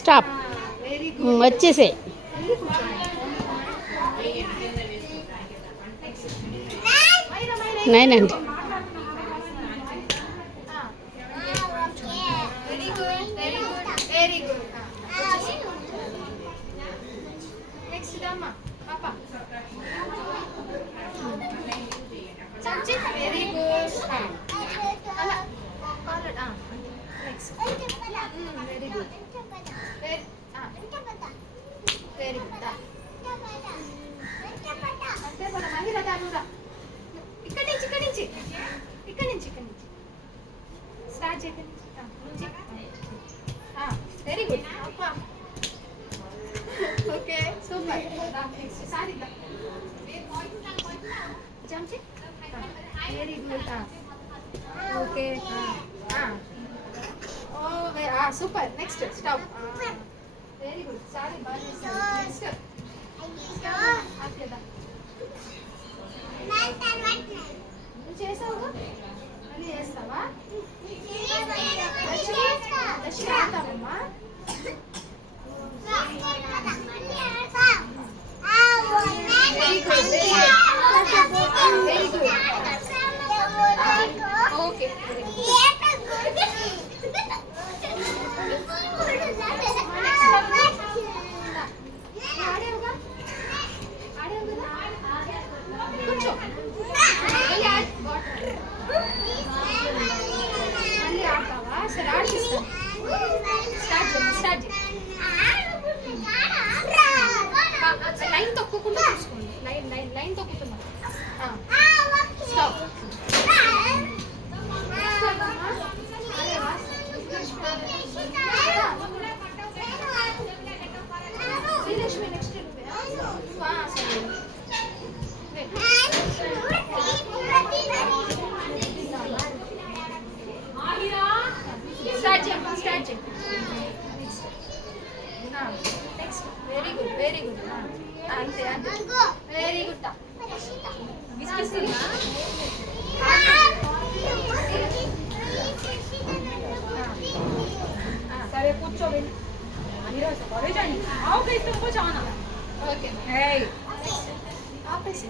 స్టాప్. వచ్చేసే. నైన్ అండి. Very good. Very good. Very good. అంతే మన మళ్ళీ రదానురా. ఇక్కడి నుంచి ఇక్కడి నుంచి ఇక్కడి నుంచి ఇక్కడి నుంచి స్టార్ట్ చేయండి. Very good. Okay super. Sorry jump చేయి. Very good. Okay super. Next stop. Very good. Sorry బాగా చేశారు. నెక్స్ట్ నువ్వు చేసావుగా మళ్ళీ చేస్తావా? దర్శనం ఆడతావమ్మా. Very good. Very good. Okay కూర్చో. మళ్ళీ ఆడతావా? సరే ఆడిస్తాను. స్టార్ట్ చేయండి. స్టార్ట్ చేయండి. లైన్ తొక్కకుండా చూసుకోండి. లైన్ తొక్కుతున్నా. స్టాప్. శ్రీలక్ష్మి నెక్స్ట్ స్టార్ట్ చేయండి. స్టార్ట్ చేయండి. Next. Very good. Very good. అంతే అంతే. Very good. సరే కూర్చోండి. आओ कहीं तुमको जाना ఓకే है ఆపేసి